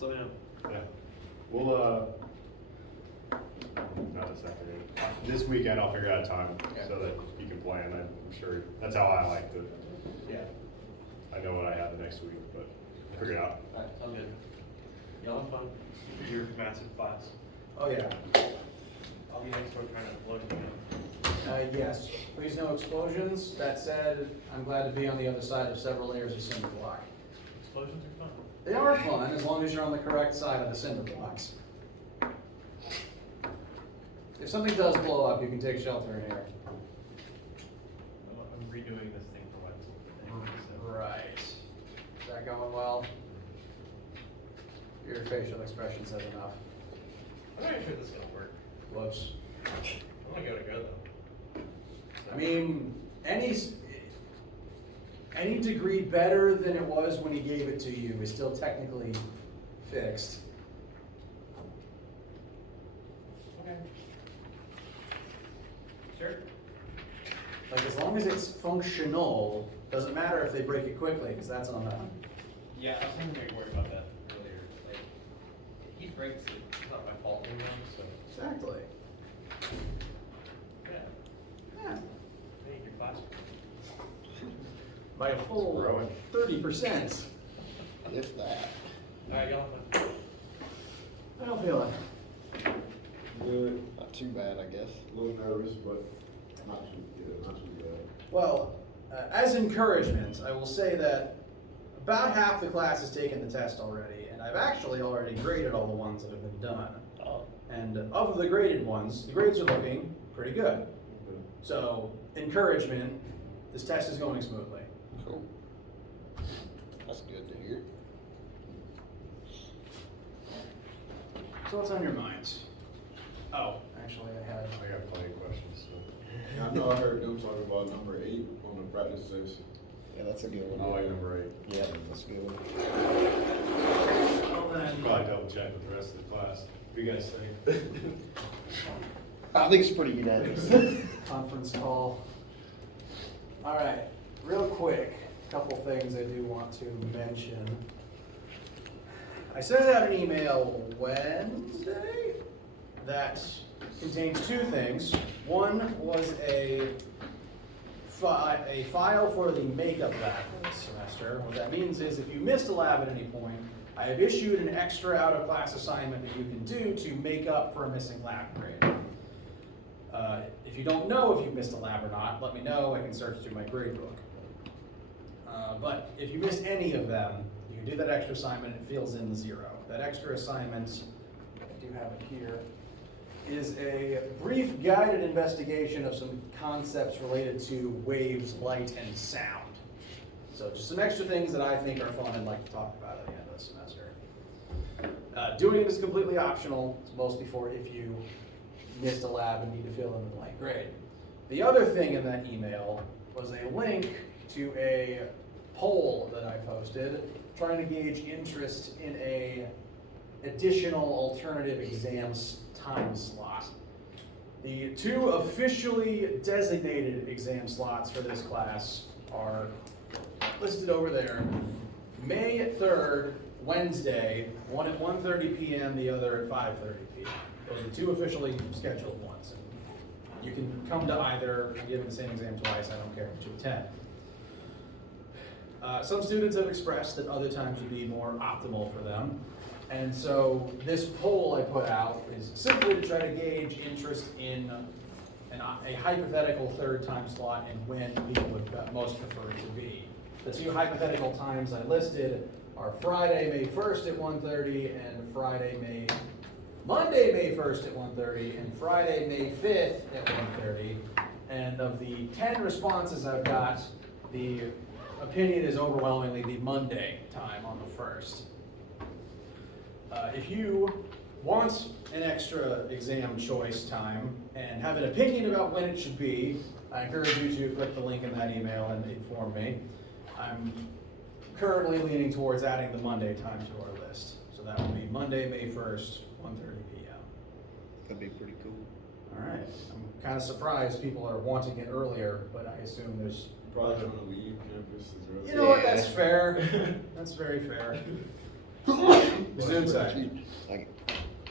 So yeah. Yeah. We'll, not this afternoon. This weekend I'll figure out a time so that you can plan. I'm sure that's how I like to. Yeah. I know what I have the next week, but figure it out. Alright, sounds good. Y'all have fun. Your massive class. Oh, yeah. I'll be next door trying to blow you up. Yes, please no explosions. That said, I'm glad to be on the other side of several layers of cinder block. Explosions are fun. They are fun as long as you're on the correct side of the cinder blocks. If something does blow up, you can take shelter in here. Well, I'm redoing this thing for Wednesday. So. Right. Is that going well? Your facial expression says enough. I'm not even sure this is gonna work. Whoops. I'm gonna go though. I mean, any degree better than it was when he gave it to you is still technically fixed. Okay. Sure. Like, as long as it's functional, doesn't matter if they break it quickly, because that's on them. Yeah, I was thinking maybe worried about that earlier. Like, if he breaks it, it's not my fault anymore, so. Exactly. Yeah. Yeah. I need your class. By a full Growing. 30%. If that. Alright, y'all have fun. I don't feel it. Good. Not too bad, I guess. A little nervous, but not too bad. Well, as encouragement, I will say that about half the class has taken the test already, and I've actually already graded all the ones that have been done. Oh. And of the graded ones, the grades are looking pretty good. Okay. So, encouragement, this test is going smoothly. Cool. That's good to hear. So what's on your minds? Oh, actually I had, I got plenty of questions. So. Yeah, I know I heard them talk about number 8 on the practice session. Yeah, that's a good I one. like number 8. Yeah, that's a good one. well then, Probably double check with the rest of the class. What do you guys think? I think it's pretty unanimous. conference call. All right, real quick, a couple things I do want to mention. I sent out an email Wednesday that contains two things. One was a file for the makeup lab for this semester. What that means is if you missed a lab at any point, I have issued an extra out-of-class assignment that you can do to make up for a missing lab grade. If you don't know if you've missed a lab or not, let me know. I can search through my grade book. But if you missed any of them, you can do that extra assignment. It fills in the 0. That extra assignment, I do have it here, is a brief guided investigation of some concepts related to waves, light, and sound. So just some extra things that I think are fun and like to talk about at the end of the semester. Doing it is completely optional. It's mostly for if you missed a lab and need to fill in the blank grade. The other thing in that email was a link to a poll that I posted trying to gauge interest in a additional alternative exams time slot. The two officially designated exam slots for this class are listed over there. May 3rd, Wednesday, one at 1:30 p.m., the other at 5:30 p.m. Those are the two officially scheduled ones. You can come to either. I'm giving the same exam twice. I don't care which you attend. Some students have expressed that other times would be more optimal for them. And so this poll I put out is simply to try to gauge interest in a hypothetical third time slot and when people would most prefer it to be. The two hypothetical times I listed are Friday, May 1st at 1:30 and Monday, May 1st at 1:30 and Friday, May 5th at 1:30. And of the 10 responses I've got, the opinion is overwhelmingly the Monday time on the 1st. If you want an extra exam choice time and have an opinion about when it should be, I encourage you to click the link in that email and inform me. I'm currently leaning towards adding the Monday time to our list. So that will be Monday, May 1st, 1:30 p.m. That'd be pretty cool. All right. I'm kind of surprised people are wanting it earlier, but I assume there's... Probably want to leave campus as early. You know what, that's fair. That's very fair. Gesundheit. Like,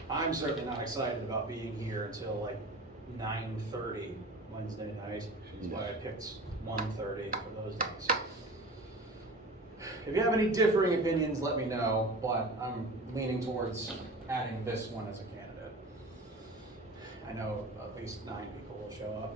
I'm certainly not excited about being here until like 9:30 Wednesday night. That's why I picked 1:30 for those days. If you have any differing opinions, let me know, but I'm leaning towards adding this one as a candidate. I know at least 9 people will show up.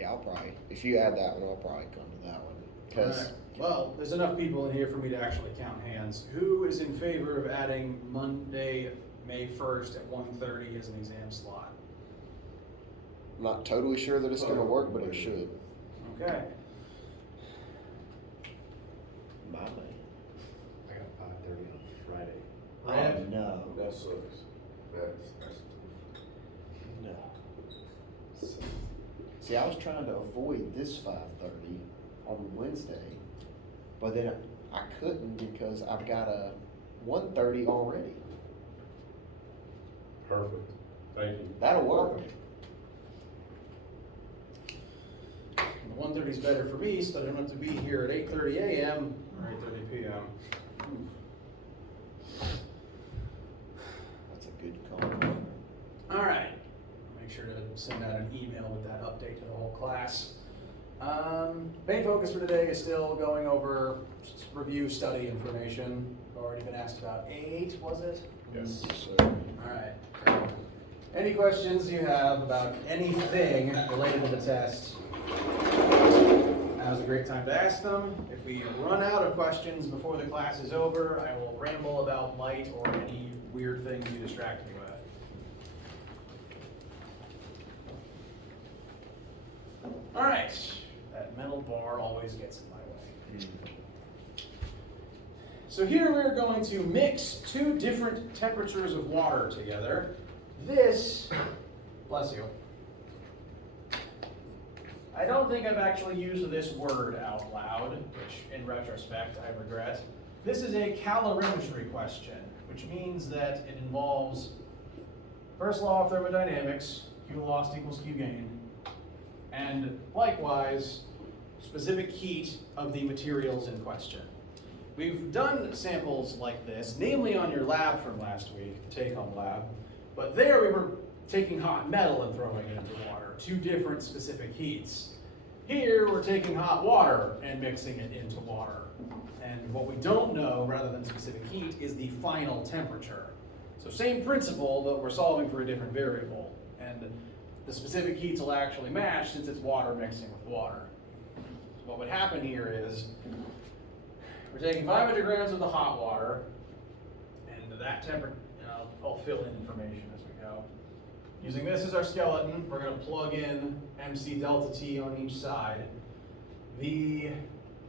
yeah, I'll probably, if you add that one, I'll probably come to that one. Cause, Alright. Well, there's enough people in here for me to actually count hands. Who is in favor of adding Monday, May 1st at 1:30 as an exam slot? I'm not totally sure that it's gonna work, but it should. Okay. My man. I got 5:30 on Friday. Red? No. That sucks. That's No. See, I was trying to avoid this 5:30 on Wednesday, but then I couldn't because I've got a 1:30 already. Perfect. Thank you. That'll work. The 1:30 is better for me, so I don't have to be here at 8:30 a.m. or 8:30 p.m. That's a good call. All right. Make sure to send out an email with that update to the whole class. Main focus for today is still going over review study information. I've already been asked about 8, was it? Yes. So, All right. So, any questions you have about anything related to the test, now's a great time to ask them. If we run out of questions before the class is over, I will ramble about light or any weird things you distract me with. All right. That metal bar always gets in my way. So here we're going to mix 2 different temperatures of water together. This, bless you. I don't think I've actually used this word out loud, which in retrospect I regret. This is a calorimetry question, which means that it involves first law of thermodynamics, Q lost equals Q gained, and likewise, specific heat of the materials in question. We've done samples like this, namely on your lab from last week, the take-home lab, but there we were taking hot metal and throwing it into water, 2 different specific heats. Here, we're taking hot water and mixing it into water. And what we don't know, rather than specific heat, is the final temperature. So same principle, but we're solving for a different variable. And the specific heats will actually match since it's water mixing with water. So what would happen here is, we're taking 500 grams of the hot water, and that temperature, I'll fill in information as we go. Using this as our skeleton, we're going to plug in MC delta T on each side. The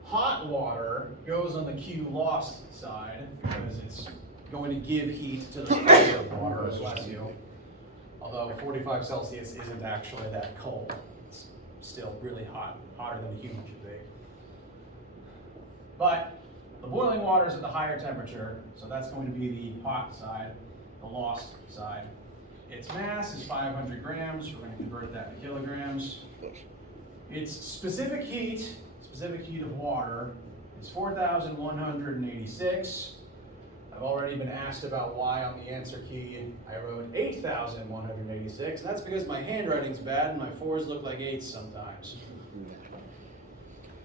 hot water goes on the Q lost side because it's going to give heat to the fire water, bless you. Although 45 Celsius isn't actually that cold. It's still really hot, hotter than a human should be. But the boiling water is at the higher temperature, so that's going to be the hot side, the lost side. Its mass is 500 grams. We're going to convert that to kilograms. Its specific heat of water, is 4,186. I've already been asked about why on the answer key I wrote 8,186, and that's because my handwriting's bad and my 4s look like 8s sometimes.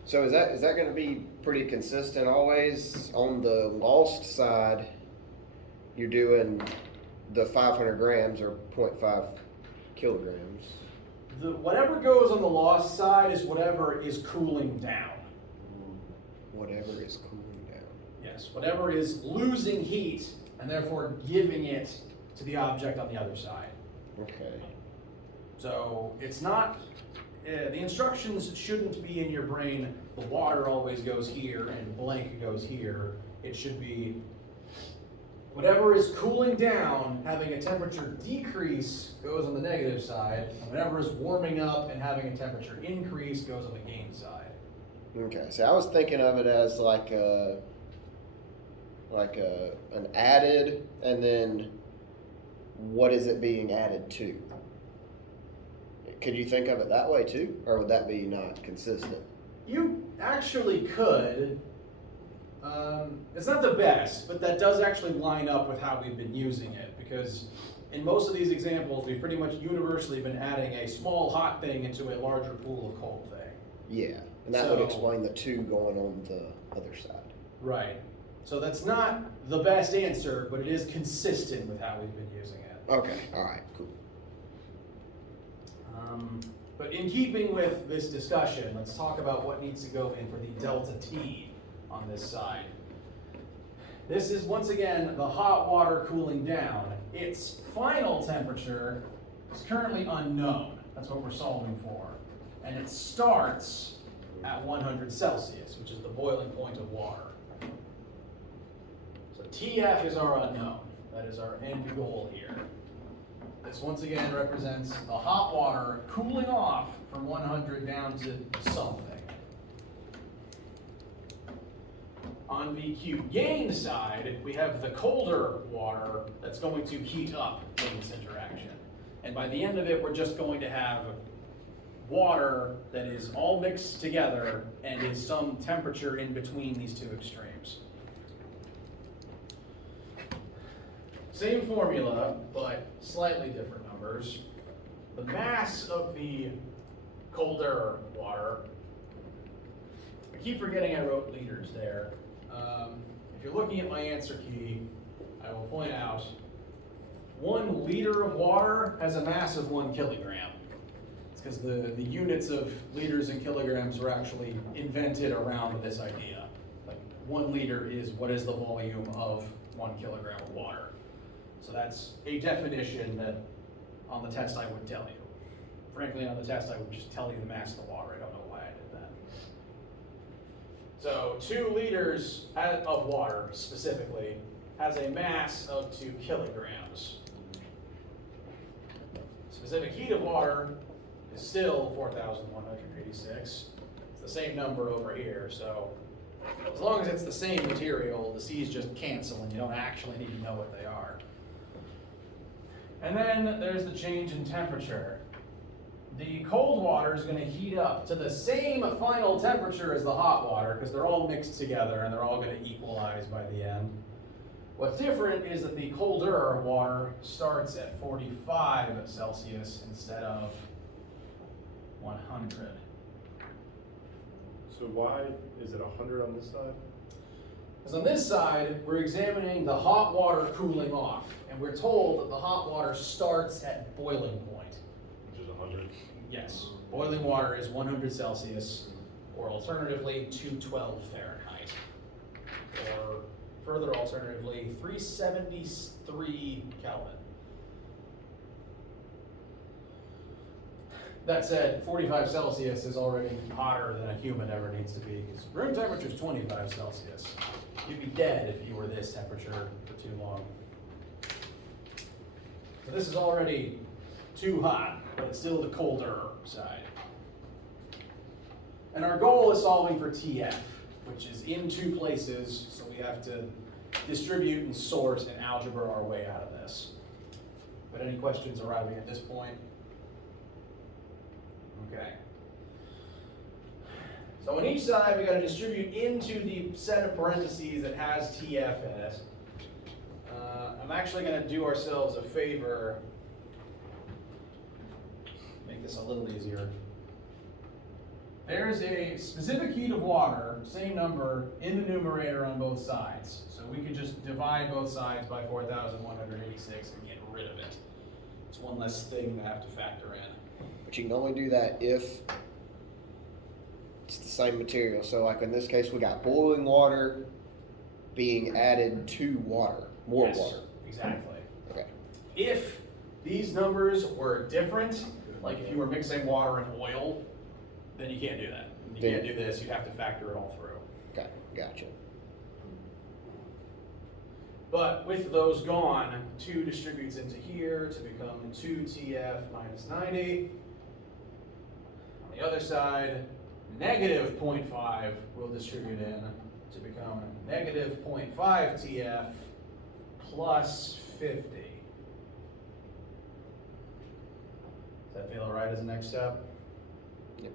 So is that going to be pretty consistent always? On the lost side, you're doing the 500 grams or 0.5 kilograms. Whatever goes on the lost side is whatever is cooling down. Whatever is cooling down. Yes, whatever is losing heat and therefore giving it to the object on the other side. Okay. So it's not, the instructions shouldn't be in your brain, the water always goes here and blank goes here. It should be whatever is cooling down, having a temperature decrease goes on the negative side, and whatever is warming up and having a temperature increase goes on the gain side. Okay, so I was thinking of it as like an added, and then what is it being added to? Could you think of it that way too, or would that be not consistent? You actually could. It's not the best, but that does actually line up with how we've been using it, because in most of these examples, we've pretty much universally been adding a small hot thing into a larger pool of cold thing. Yeah, and that would So- explain the 2 going on the other side. Right. So that's not the best answer, but it is consistent with how we've been using it. Okay, alright, cool. But in keeping with this discussion, let's talk about what needs to go in for the delta T on this side. This is once again the hot water cooling down. Its final temperature is currently unknown. That's what we're solving for. And it starts at 100 Celsius, which is the boiling point of water. So TF is our unknown. That is our end goal here. This once again represents the hot water cooling off from 100 down to something. On the Q gain side, we have the colder water that's going to heat up in this interaction. And by the end of it, we're just going to have water that is all mixed together and is some temperature in between these two extremes. Same formula, but slightly different numbers. The mass of the colder water, I keep forgetting I wrote liters there. If you're looking at my answer key, I will point out 1 liter of water has a mass of 1 kilogram. It's because the units of liters and kilograms were actually invented around this idea. Like 1 liter is what is the volume of 1 kilogram of water. So that's a definition that on the test I would tell you. Frankly, on the test I would just tell you the mass of the water. I don't know why I did that. So 2 liters of water specifically has a mass of 2 kilograms. Specific heat of water is still 4,186. It's the same number over here, so as long as it's the same material, the C's just cancel and you don't actually need to know what they are. And then there's the change in temperature. The cold water is going to heat up to the same final temperature as the hot water because they're all mixed together and they're all going to equalize by the end. What's different is that the colder water starts at 45 Celsius instead of 100. So why is it 100 on this side? Because on this side, we're examining the hot water cooling off, and we're told that the hot water starts at boiling point. Which is 100. Yes, boiling water is 100 Celsius, or alternatively 212 Fahrenheit. Or further alternatively, 373 Kelvin. That said, 45 Celsius is already hotter than a human ever needs to be, because room temperature is 25 Celsius. You'd be dead if you were this temperature for too long. So this is already too hot, but it's still the colder side. And our goal is solving for TF, which is in 2 places, so we have to distribute and sort and algebra our way out of this. But any questions arriving at this point? Okay. So on each side, we got to distribute into the set of parentheses that has TF in it. I'm actually going to do ourselves a favor, make this a little easier. There's a specific heat of water, same number, in the numerator on both sides. So we could just divide both sides by 4,186 and get rid of it. It's one less thing to have to factor in. But you can only do that if it's the same material. So like in this case, we got boiling water being added to water, more Yes, water. Exactly. Okay. If these numbers were different, like if you were mixing water and oil, then you can't do that. You Then- can't do this, you have to factor it all through. Okay, gotcha. But with those gone, 2 distributes into here to become 2TF minus 90. On the other side, negative 0.5 will distribute in to become negative 0.5 TF plus 50. Does that feel all right as a next step? Yep.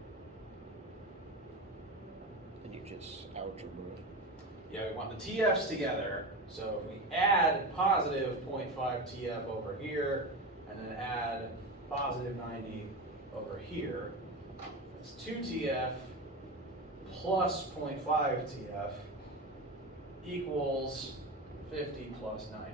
And you just algebra Yeah, we want the TFs together. So if we add positive 0.5 TF over here, and then add positive 90 over here, it's 2 TF plus 0.5 TF equals 50 plus 90.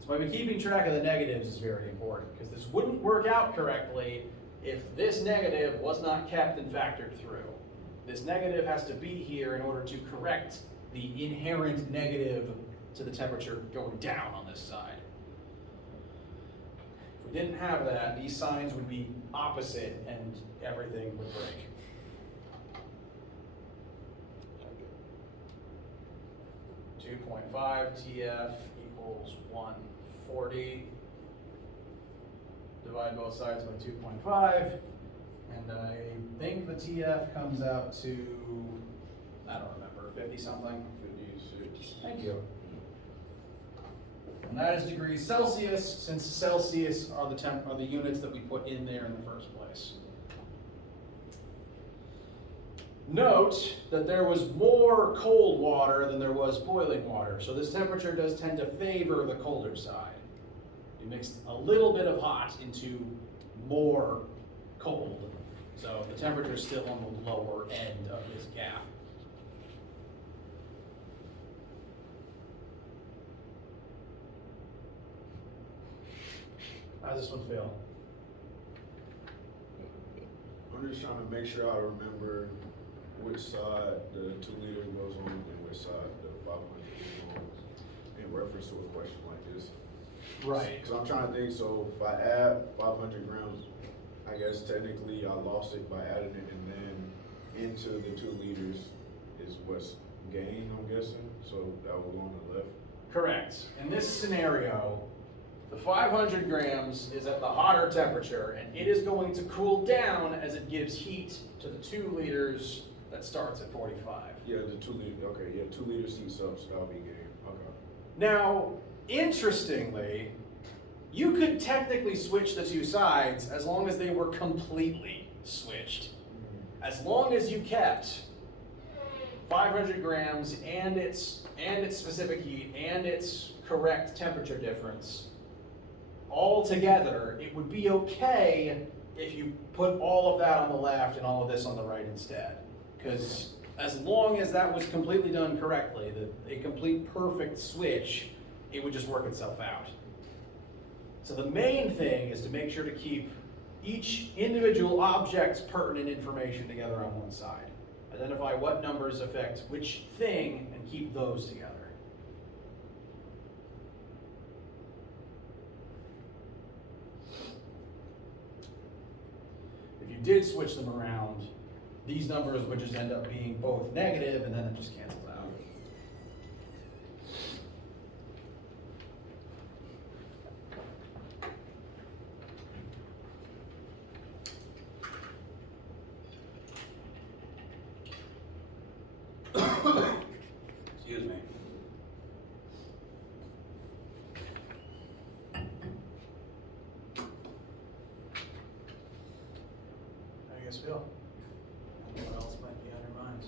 So by keeping track of the negatives is very important, because this wouldn't work out correctly if this negative was not kept and factored through. This negative has to be here in order to correct the inherent negative to the temperature going down on this side. If we didn't have that, these signs would be opposite and everything would break. .5 TF equals 140. Divide both sides by 2.5. And I think the TF comes out to, I don't remember, 50 something? 56. Thank you. And that is degrees Celsius, since Celsius are the units that we put in there in the first place. Note that there was more cold water than there was boiling water, so this temperature does tend to favor the colder side. You mixed a little bit of hot into more cold, so the temperature is still on the lower end of this gap. How does this one feel? I'm just trying to make sure I remember which side the 2 liter goes on and which side the 500 goes on in reference to a question like this. Right. Because I'm trying to think, so if I add 500 grams, I guess technically I lost it by adding it, and then into the 2 liters is what's gained, I'm guessing. So that will go on the left. Correct. In this scenario, the 500 grams is at the hotter temperature, and it is going to cool down as it gives heat to the 2 liters that starts at 45. Yeah, the 2 liter, okay, yeah, 2 liters heats up, so that'll be gained. Okay. Now, interestingly, you could technically switch the 2 sides as long as they were completely switched. As long as you kept 500 grams and its specific heat and its correct temperature difference all together, it would be okay if you put all of that on the left and all of this on the right instead. Because as long as that was completely done correctly, a complete perfect switch, it would just work itself out. So the main thing is to make sure to keep each individual object's pertinent information together on one side. Identify what numbers affect which thing and keep those together. If you did switch them around, these numbers would just end up being both negative, and then it just cancels out. Excuse me. How do you guys feel? What else might be on your minds?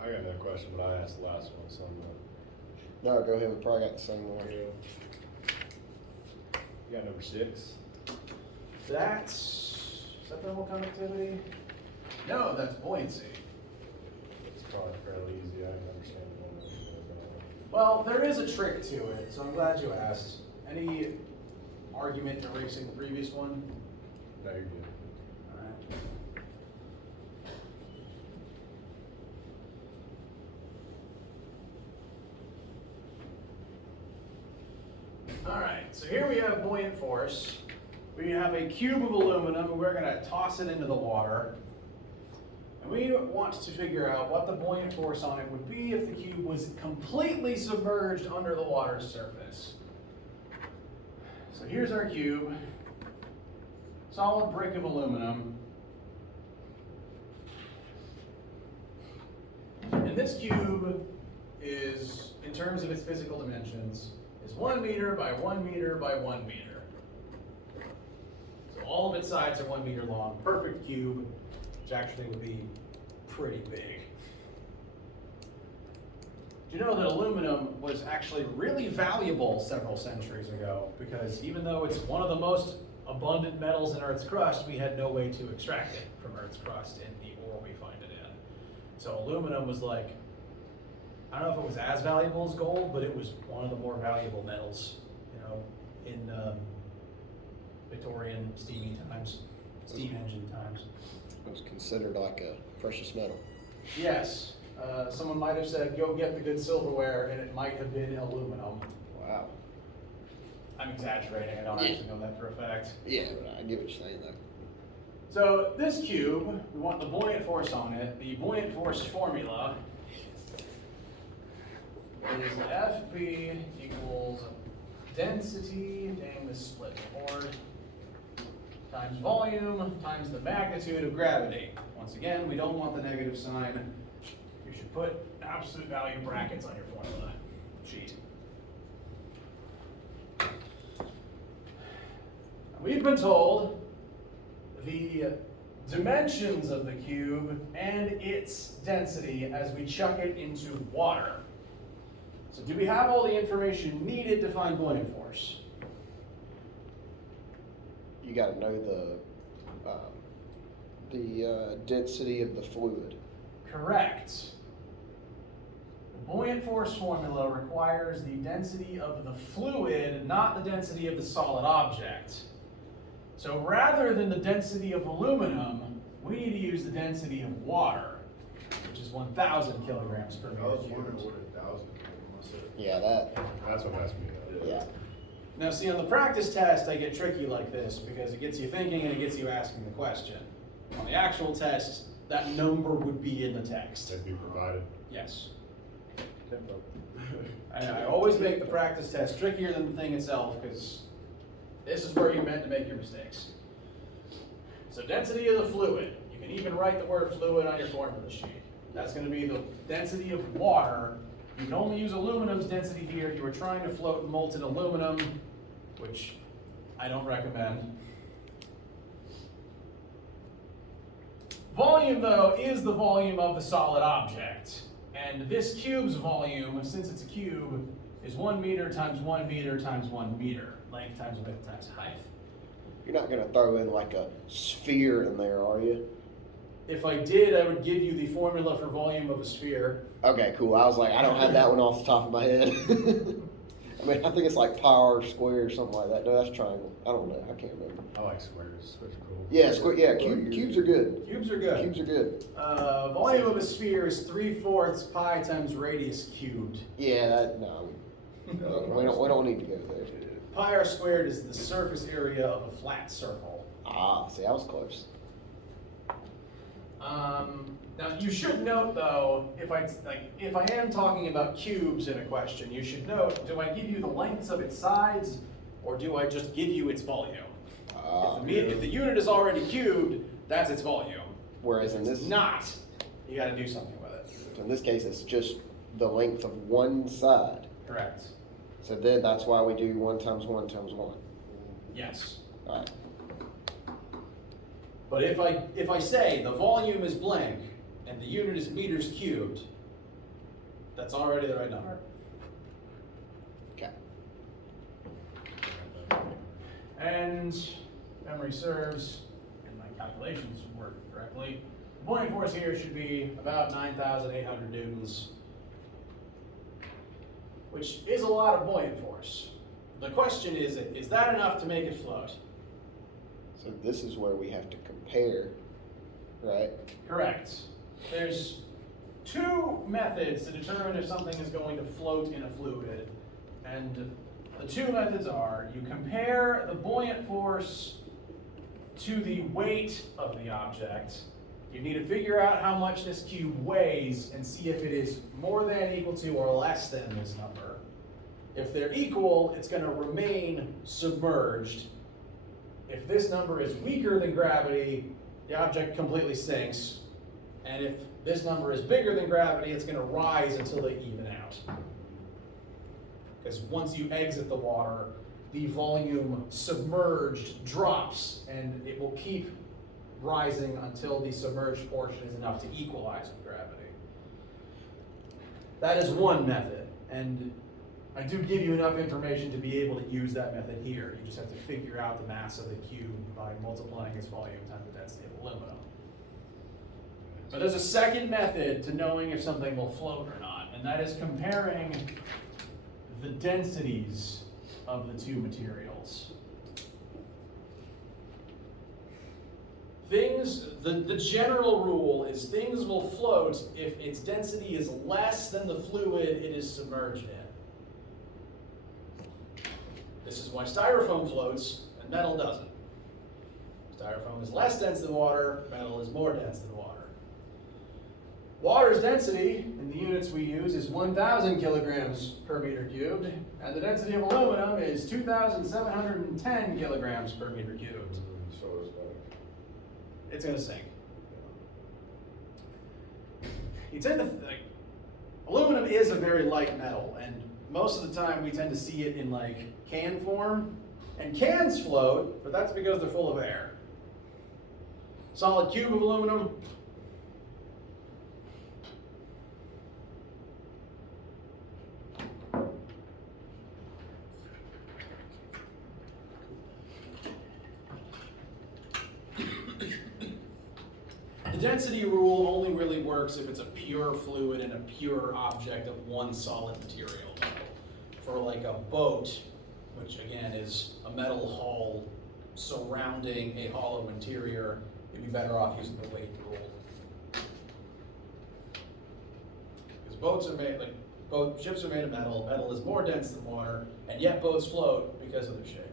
I got another question, but I asked the last one, so I'm not. No, go ahead, we probably got the same one. You got number 6? Is that thermal conductivity? No, that's buoyancy. It's probably fairly easy. I can understand the one. Well, there is a trick to it, so I'm glad you asked. Any argument erasing the previous one? No, you're good. Alright, so here we have buoyant force. We have a cube of aluminum, and we're going to toss it into the water. And we want to figure out what the buoyant force on it would be if the cube was completely submerged under the water's surface. So here's our cube. Solid brick of aluminum. And this cube is, in terms of its physical dimensions, is 1 meter by 1 meter by 1 meter. So all of its sides are 1 meter long, perfect cube, which actually would be pretty big. Do you know that aluminum was actually really valuable several centuries ago? Because even though it's one of the most abundant metals in Earth's crust, we had no way to extract it from Earth's crust in the ore we find it in. So aluminum was like, I don't know if it was as valuable as gold, but it was one of the more valuable metals, you know, in Victorian steam engine times. It was considered like a precious metal. Yes, someone might have said, go get the good silverware, and it might have been aluminum. Wow. I'm exaggerating, I don't actually know that for a fact. Yeah, but I get what you're saying though. So this cube, we want the buoyant force on it. The buoyant force formula is FB equals density, dang this split board, times volume, times the magnitude of gravity. Once again, we don't want the negative sign. You should put absolute value brackets on your formula sheet. We've been told the dimensions of the cube and its density as we chuck it into water. So do we have all the information needed to find buoyant force? You gotta know the density of the fluid. Correct. The buoyant force formula requires the density of the fluid, not the density of the solid object. So rather than the density of aluminum, we need to use the density of water, which is 1,000 kilograms per I meter was wondering cubed. what 1,000 came myself. Yeah, That's what messed me up. yeah. Now see, on the practice test, I get tricky like this because it gets you thinking and it gets you asking the question. On the actual test, that number would be in the text. They'd be provided. Yes. I always make the practice test trickier than the thing itself because this is where you're meant to make your mistakes. So density of the fluid. You can even write the word fluid on your formula sheet. That's going to be the density of water. You can only use aluminum's density here. You were trying to float molten aluminum, which I don't recommend. Volume, though, is the volume of the solid object. And this cube's volume, since it's a cube, is 1 meter times 1 meter times 1 meter. Length times width times height. You're not gonna throw in like a sphere in there, are you? If I did, I would give you the formula for volume of a sphere. Okay, cool. I was like, I don't have that one off the top of my head. I mean, I think it's like pi r square or something like that. No, that's triangle. I don't know. I can't remember. I like squares. Squares are cool. Yeah, square. Yeah, cubes are good. Cubes are good. Cubes are good. Volume of a sphere is 3/4 pi times radius cubed. Yeah, no, we don't need to go there. Pi r squared is the surface area of a flat circle. Ah, see, I was close. Now you should note though, if I am talking about cubes in a question, you should note, do I give you the lengths of its sides, or do I just give you its volume? If the unit is already cubed, that's its volume. Whereas in If this, it's not, you gotta do something with it. in this case, it's just the length of one side. Correct. So then that's why we do 1 times 1 times 1. Yes. All right. But if I say the volume is blank and the unit is meters cubed, that's already the right number. Okay. And memory serves, and my calculations work correctly. The buoyant force here should be about 9,800 newtons, which is a lot of buoyant force. The question is that enough to make it float? So this is where we have to compare, right? Correct. There's two methods to determine if something is going to float in a fluid. And the two methods are, you compare the buoyant force to the weight of the object. You need to figure out how much this cube weighs and see if it is more than, equal to, or less than this number. If they're equal, it's going to remain submerged. If this number is weaker than gravity, the object completely sinks. And if this number is bigger than gravity, it's going to rise until they even out. Because once you exit the water, the volume submerged drops, and it will keep rising until the submerged portion is enough to equalize with gravity. That is one method, and I do give you enough information to be able to use that method here. You just have to figure out the mass of the cube by multiplying its volume times the density of aluminum. But there's a second method to knowing if something will float or not, and that is comparing the densities of the two materials. The general rule is things will float if its density is less than the fluid it is submerged in. This is why styrofoam floats and metal doesn't. Styrofoam is less dense than water, metal is more dense than water. Water's density, in the units we use, is 1,000 kilograms per meter cubed, and the density of aluminum is 2,710 kilograms per meter cubed. So it's like, It's gonna sink. You tend to, aluminum is a very light metal, and most of the time we tend to see it in like can form, and cans float, but that's because they're full of air. Solid cube of aluminum, the density rule only really works if it's a pure fluid and a pure object of one solid material. For like a boat, which again is a metal hull surrounding a hollow interior, you'd be better off using the weight rule. Because boats are made, ships are made of metal, metal is more dense than water, and yet boats float because of their shape.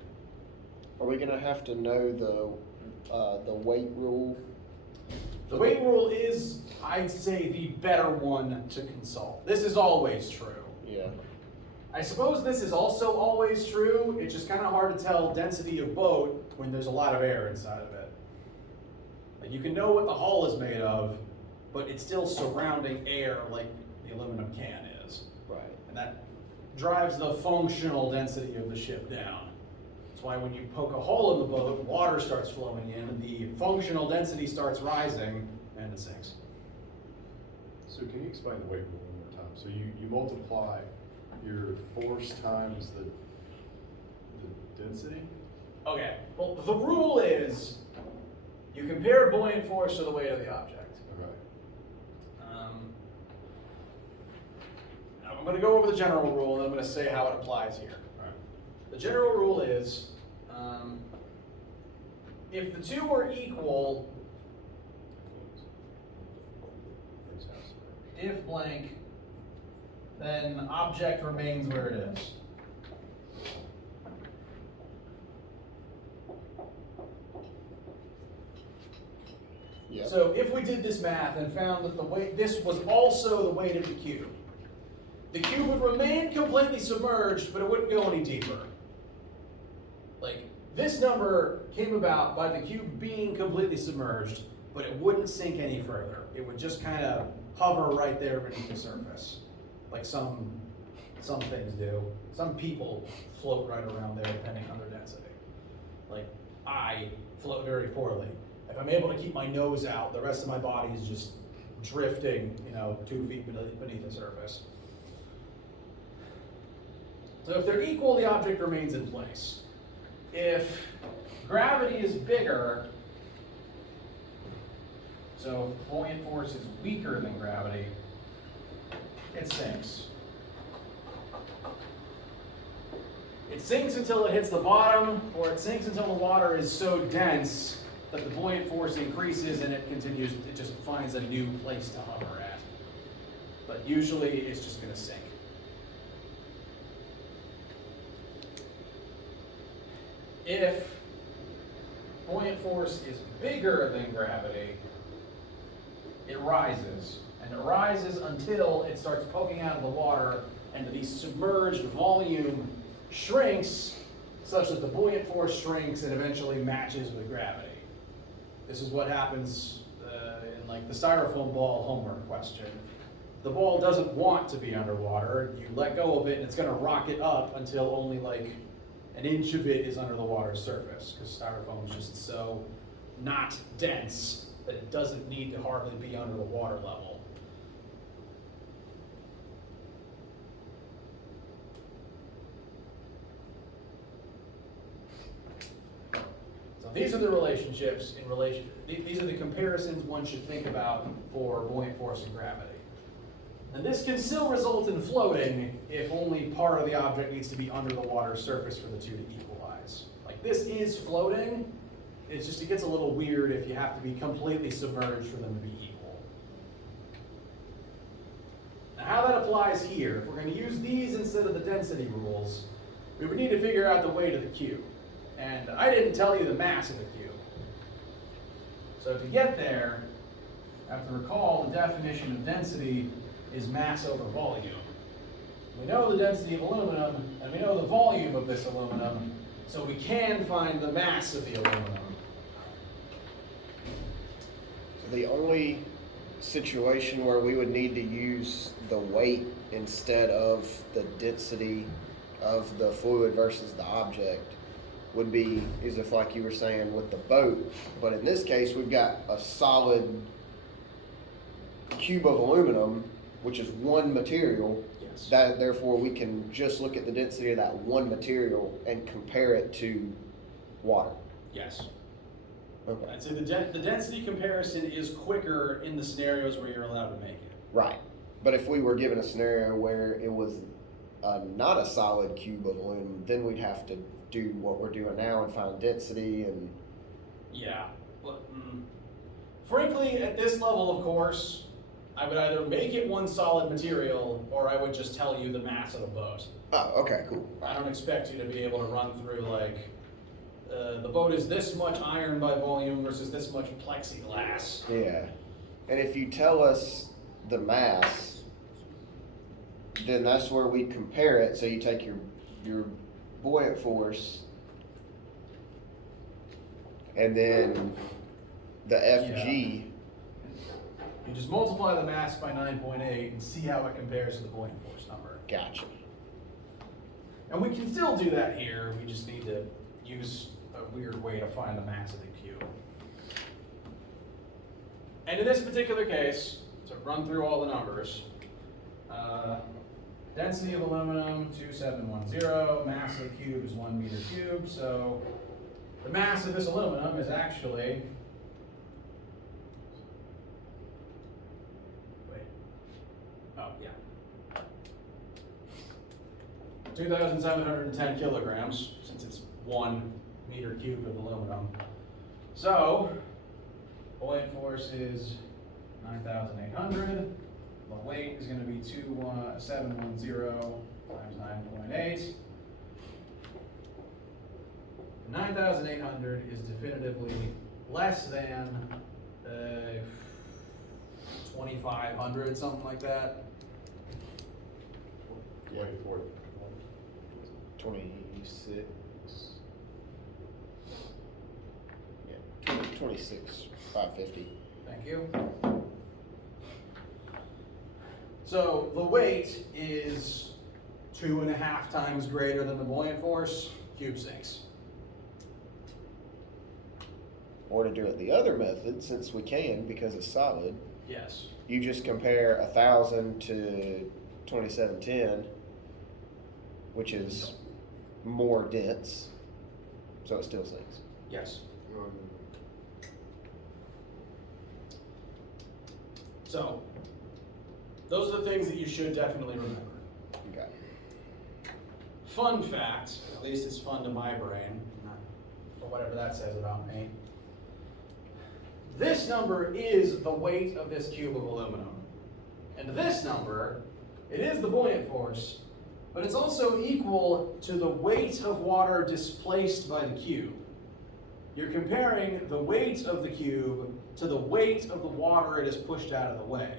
Are we gonna have to know the weight rule? The weight rule is, I'd say, the better one to consult. This is always true. Yeah. I suppose this is also always true. It's just kind of hard to tell density of boat when there's a lot of air inside of it. Like you can know what the hull is made of, but it's still surrounding air like the aluminum can is. Right. And that drives the functional density of the ship down. That's why when you poke a hole in the boat, water starts flowing in, and the functional density starts rising, and it sinks. So can you explain the weight rule one more time? So you multiply your force times the density? Okay, well, the rule is you compare buoyant force to the weight of the object. Okay. I'm going to go over the general rule, and I'm going to say how it applies here. Alright. The general rule is if the two are equal, if blank, then object remains where it is. Yeah. So if we did this math and found that the weight, this was also the weight of the cube would remain completely submerged, but it wouldn't go any deeper. Like, this number came about by the cube being completely submerged, but it wouldn't sink any further. It would just kind of hover right there beneath the surface, like some things do. Some people float right around there depending on their density. Like, I float very poorly. If I'm able to keep my nose out, the rest of my body is just drifting, 2 feet beneath the surface. So if they're equal, the object remains in place. If gravity is bigger, so if buoyant force is weaker than gravity, it sinks. It sinks until it hits the bottom, or it sinks until the water is so dense that the buoyant force increases and it just finds a new place to hover at. But usually it's just going to sink. If buoyant force is bigger than gravity, it rises. And it rises until it starts poking out of the water and the submerged volume shrinks such that the buoyant force shrinks and eventually matches with gravity. This is what happens in like the styrofoam ball homework question. The ball doesn't want to be underwater. You let go of it and it's going to rocket up until only like an inch of it is under the water's surface, because styrofoam is just so not dense, that it doesn't need to hardly be under the water level. So these are the relationships these are the comparisons one should think about for buoyant force and gravity. And this can still result in floating if only part of the object needs to be under the water surface for the two to equalize. Like this is floating, it's just, it gets a little weird if you have to be completely submerged for them to be equal. Now how that applies here, if we're going to use these instead of the density rules, we would need to figure out the weight of the cube. And I didn't tell you the mass of the cube. So to get there, I have to recall the definition of density is mass over volume. We know the density of aluminum, and we know the volume of this aluminum, so we can find the mass of the aluminum. So the only situation where we would need to use the weight instead of the density of the fluid versus the object would be is if, like you were saying, with the boat. But in this case, we've got a solid cube of aluminum, which is one material. Yes. That therefore we can just look at the density of that one material and compare it to water. Yes. Okay. I'd say the density comparison is quicker in the scenarios where you're allowed to make it. Right. But if we were given a scenario where it was not a solid cube of aluminum, then we'd have to do what we're doing now and find density and. Yeah. But, frankly, at this level, of course, I would either make it one solid material or I would just tell you the mass of the boat. Oh, okay, cool. I don't expect you to be able to run through like, the boat is this much iron by volume versus this much plexiglass. Yeah. And if you tell us the mass, then that's where we compare it. So you take your buoyant force and then the FG. You just multiply the mass by 9.8 and see how it compares to the buoyant force number. Gotcha. And we can still do that here, we just need to use a weird way to find the mass of the cube. And in this particular case, to run through all the numbers, density of aluminum, 2710, mass of the cube is 1 meter cubed, so the mass of this aluminum is actually, oh yeah, 2,710 kilograms, since it's 1 meter cubed of aluminum. So, buoyant force is 9,800. The weight is going to be 2,710 times 9.8. 9,800 is definitively less than 2,500, something like that. 24. 26. Yeah, 26, 550. Thank you. So the weight is 2.5 times greater than the buoyant force, cube sinks. Or to do it the other method, since we can because it's solid, Yes. you just compare 1,000 to 2710, which is more dense, so it still sinks. Yes. Um, So those are the things that you should definitely remember. Okay. Fun fact, at least it's fun to my brain, for whatever that says about me. This number is the weight of this cube of aluminum. And this number, it is the buoyant force, but it's also equal to the weight of water displaced by the cube. You're comparing the weight of the cube to the weight of the water it has pushed out of the way.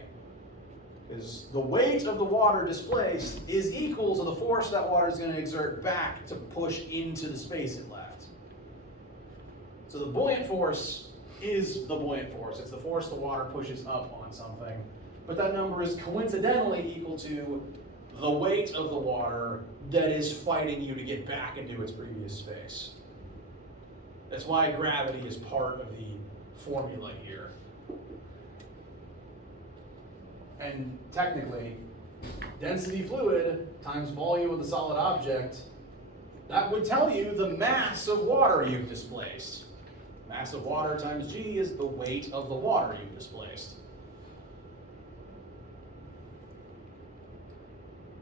Because the weight of the water displaced is equal to the force that water is going to exert back to push into the space it left. So the buoyant force is the buoyant force. It's the force the water pushes up on something. But that number is coincidentally equal to the weight of the water that is fighting you to get back into its previous space. That's why gravity is part of the formula here. And technically, density fluid times volume of the solid object, that would tell you the mass of water you've displaced. Mass of water times G is the weight of the water you've displaced.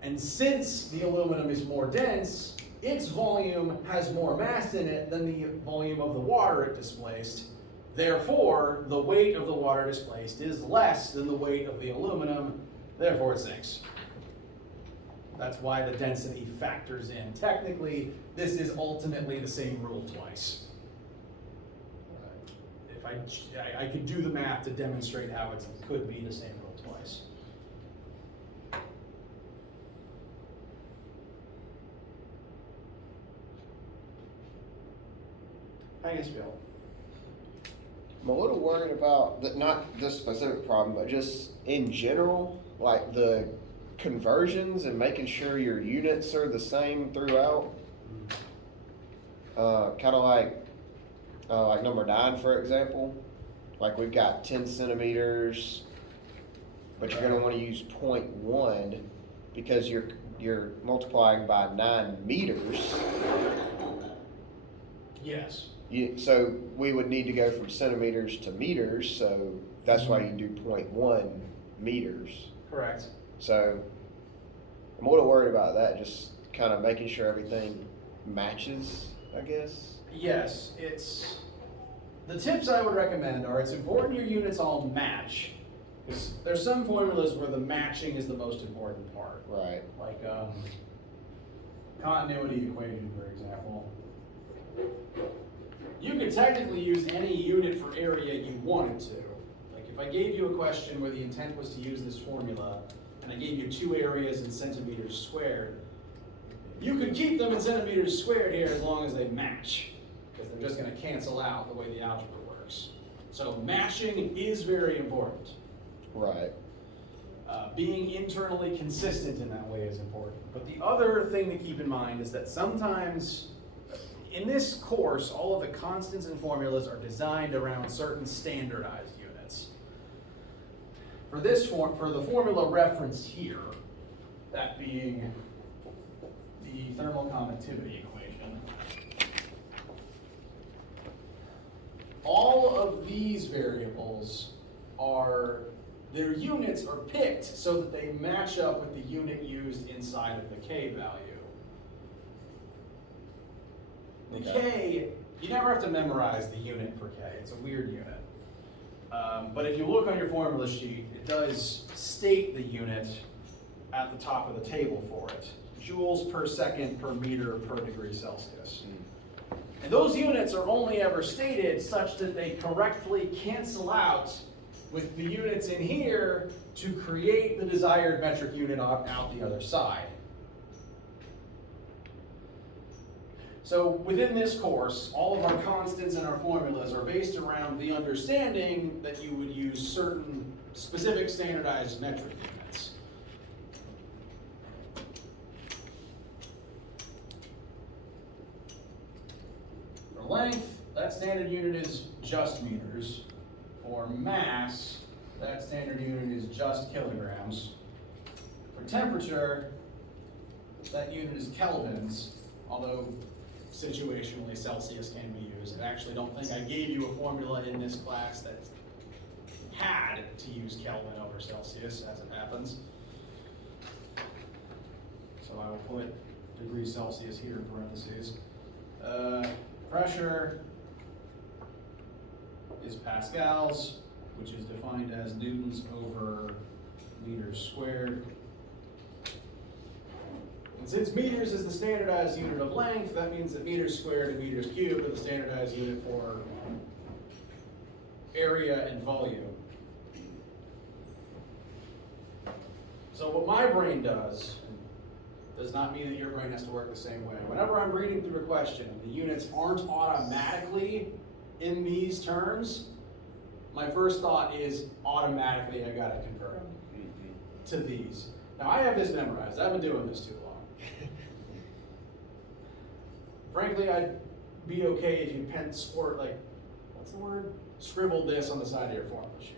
And since the aluminum is more dense, its volume has more mass in it than the volume of the water it displaced. Therefore, the weight of the water displaced is less than the weight of the aluminum, therefore it sinks. That's why the density factors in. Technically, this is ultimately the same rule twice. If I could do the math to demonstrate how it could be the same rule twice. How do you guys feel? I'm a little worried about not this specific problem, but just in general, like the conversions and making sure your units are the same throughout. Kind of like number 9, for example. Like we've got 10 centimeters, but you're going to want to use 0.1 because you're multiplying by 9 meters. Yes. So we would need to go from centimeters to meters, so that's why you do 0.1 meters. Correct. So I'm a little worried about that, just kind of making sure everything matches, I guess. Yes, the tips I would recommend are it's important your units all match. Because there's some formulas where the matching is the most important part. Right. Like continuity equation, for example. You could technically use any unit for area you wanted to. Like if I gave you a question where the intent was to use this formula, and I gave you 2 areas in centimeters squared, you could keep them in centimeters squared here as long as they match, because they're just going to cancel out the way the algebra works. So matching is very important. Right. Being internally consistent in that way is important. But the other thing to keep in mind is that sometimes in this course, all of the constants and formulas are designed around certain standardized units. For the formula referenced here, that being the thermal conductivity equation, all of these variables their units are picked so that they match up with the unit used inside of the K value. The K, you never have to memorize the unit for K. It's a weird unit. But if you look on your formula sheet, it does state the unit at the top of the table for it. Joules per second per meter per degree Celsius. And those units are only ever stated such that they correctly cancel out with the units in here to create the desired metric unit out the other side. So within this course, all of our constants and our formulas are based around the understanding that you would use certain specific standardized metric units. For length, that standard unit is just meters. For mass, that standard unit is just kilograms. For temperature, that unit is kelvins, although situationally Celsius can be used. I actually don't think I gave you a formula in this class that had to use Kelvin over Celsius, as it happens. So I will put degrees Celsius here in parentheses. Pressure is pascals, which is defined as newtons over meters squared. And since meters is the standardized unit of length, that means that meters squared and meters cubed are the standardized unit for area and volume. So what my brain does not mean that your brain has to work the same way. Whenever I'm reading through a question, the units aren't automatically in these terms, my first thought is automatically I gotta convert them to these. Now I have this memorized. I've been doing this too long. Frankly, I'd be okay if you what's the word? scribbled this on the side of your formula sheet.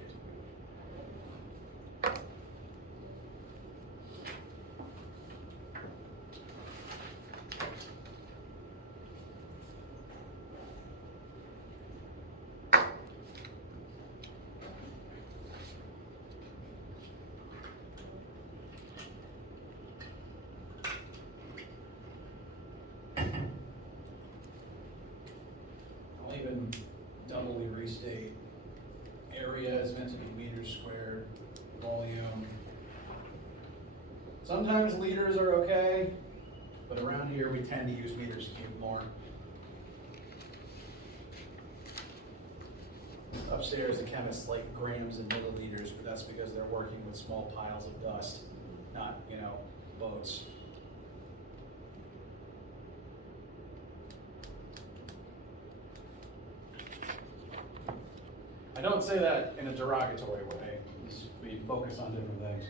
I'll even doubly restate. Area is meant to be meters squared, volume. Sometimes liters are okay, but around here we tend to use meters cubed more. Upstairs, the chemists like grams and milliliters, but that's because they're working with small piles of dust, not, boats. I don't say that in a derogatory way. We focus on different things.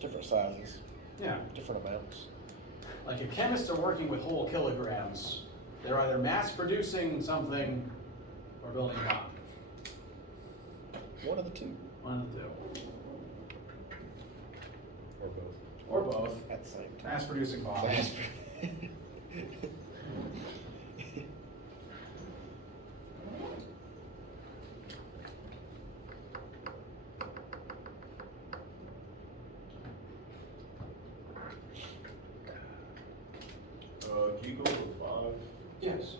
Different sizes, Yeah. different amounts. Like if chemists are working with whole kilograms, they're either mass producing something or building a bomb. One of the two. One of the two. Or both. Or both. At the same time. Mass producing bombs. Can you go with 5? Yes.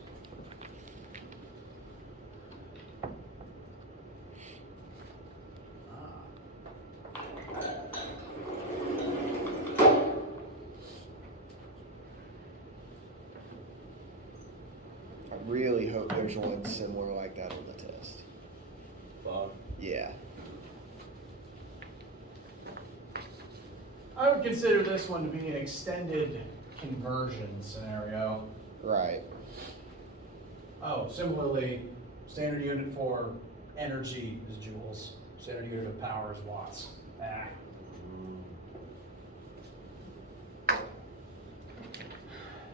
I really hope there's one similar like that on the test. 5. Yeah. I would consider this one to be an extended conversion scenario. Right. Oh, similarly, standard unit for energy is joules. Standard unit of power is watts.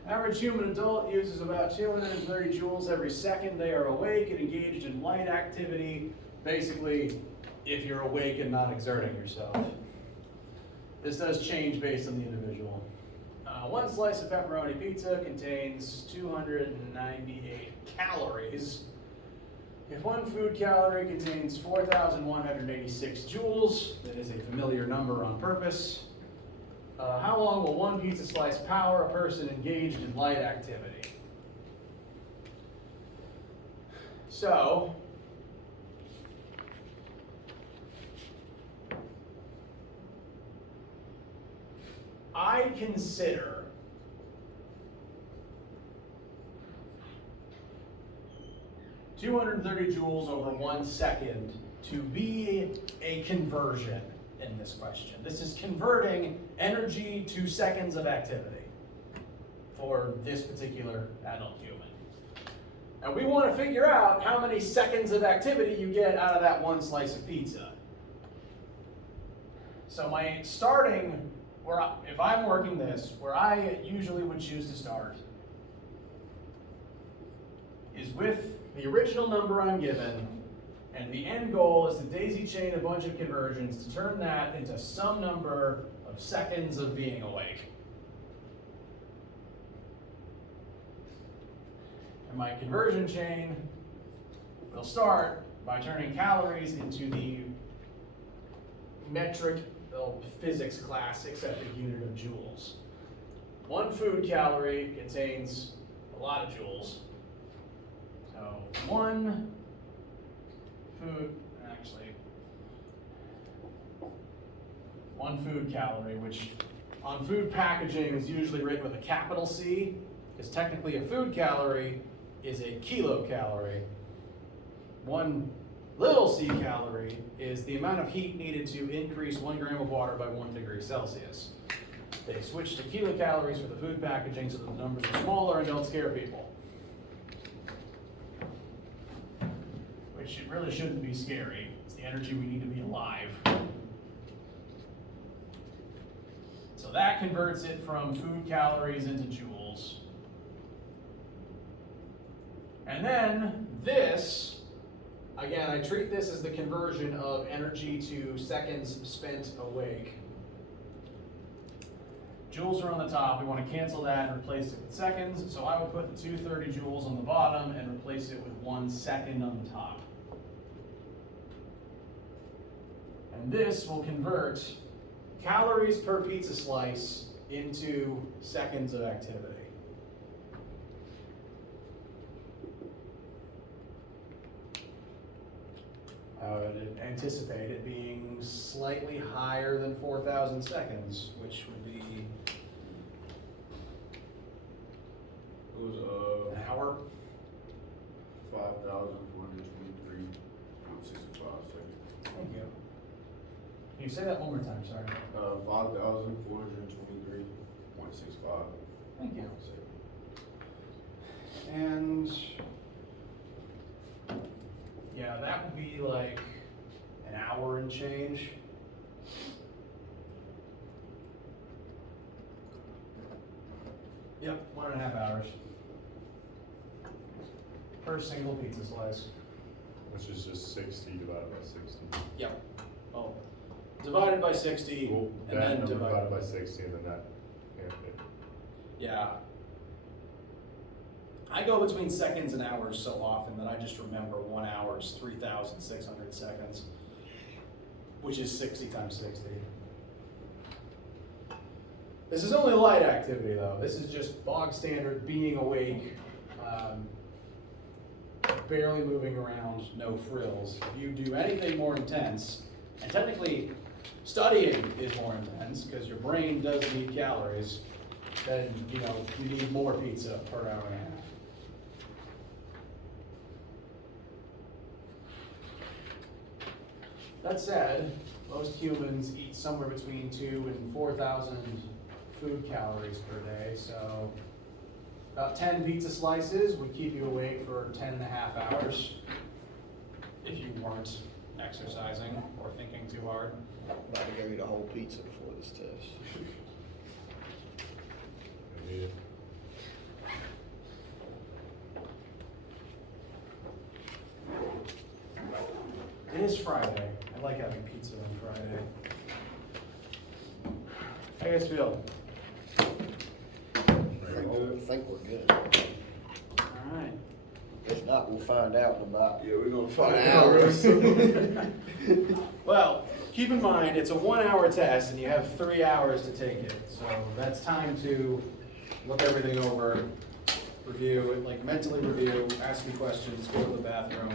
Average human adult uses about 230 joules every second they are awake and engaged in light activity. Basically, if you're awake and not exerting yourself. This does change based on the individual. One slice of pepperoni pizza contains 298 calories. If one food calorie contains 4,186 joules, that is a familiar number on purpose. How long will one pizza slice power a person engaged in light activity? So, I consider (230 joules over 1 second) to be a conversion in this question. This is converting energy to seconds of activity for this particular adult human. And we want to figure out how many seconds of activity you get out of that one slice of pizza. So my starting, if I'm working this, where I usually would choose to start, is with the original number I'm given, and the end goal is to daisy chain a bunch of conversions to turn that into some number of seconds of being awake. And my conversion chain will start by turning calories into the metric physics class accepted unit of joules. One food calorie contains a lot of joules. So one food calorie, which on food packaging is usually written with a capital C, because technically a food calorie is a kilocalorie. One little c calorie is the amount of heat needed to increase 1 gram of water by 1 degree Celsius. They switched to kilocalories for the food packaging so that the numbers are smaller and don't scare people. Which it really shouldn't be scary. It's the energy we need to be alive. So that converts it from food calories into joules. And then this Again, I treat this as the conversion of energy to seconds spent awake. Joules are on the top. We want to cancel that and replace it with seconds. So I would put the 230 joules on the bottom and replace it with 1 second on the top. And this will convert calories per pizza slice into seconds of activity. I would anticipate it being slightly higher than 4,000 seconds, which would be It was, an hour. 5,423.65 seconds. Thank you. Can you say that one more time, sorry? 5,423.65 Thank you. seconds. And yeah, that would be like an hour and change. Yep, 1.5 hours. Per single pizza slice. Which is just 60 divided by 60. Yep. Oh, divided by 60 Well, and that then number divided. divided by 60 and then that, Yeah. I go between seconds and hours so often that I just remember 1 hour is 3,600 seconds, which is 60 times 60. This is only light activity though. This is just bog standard being awake, barely moving around, no frills. If you do anything more intense, and technically studying is more intense because your brain does need calories, then you need more pizza per hour and a half. That said, most humans eat somewhere between 2,000 and 4,000 food calories per day, so about 10 pizza slices would keep you awake for 10.5 hours if you weren't exercising or thinking too hard. About to go eat a whole pizza before this test. yeah. It is Friday. I like having pizza on Friday. How you guys feel? I think we're good. All right. If not, we'll find out in about Yeah, we're gonna find an out hour. real soon. Well, keep in mind, it's a 1-hour test and you have 3 hours to take it. So that's time to look everything over, review it, like mentally review, ask me questions, go to the bathroom.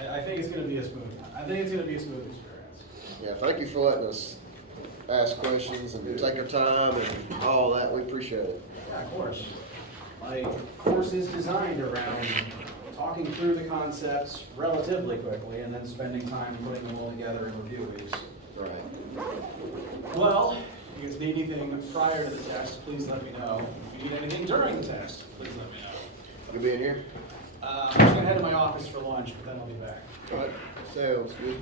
I think it's gonna be a smooth experience. Yeah, thank you for letting us ask questions and take our time and all that. We appreciate it. Yeah, of course. My course is designed around talking through the concepts relatively quickly and then spending time putting them all together in review weeks. Right. Well, if you guys need anything prior to the test, please let me know. If you need anything during the test, please let me know. You being here? I'm just gonna head to my office for lunch, but then I'll be back. All right. Sounds good.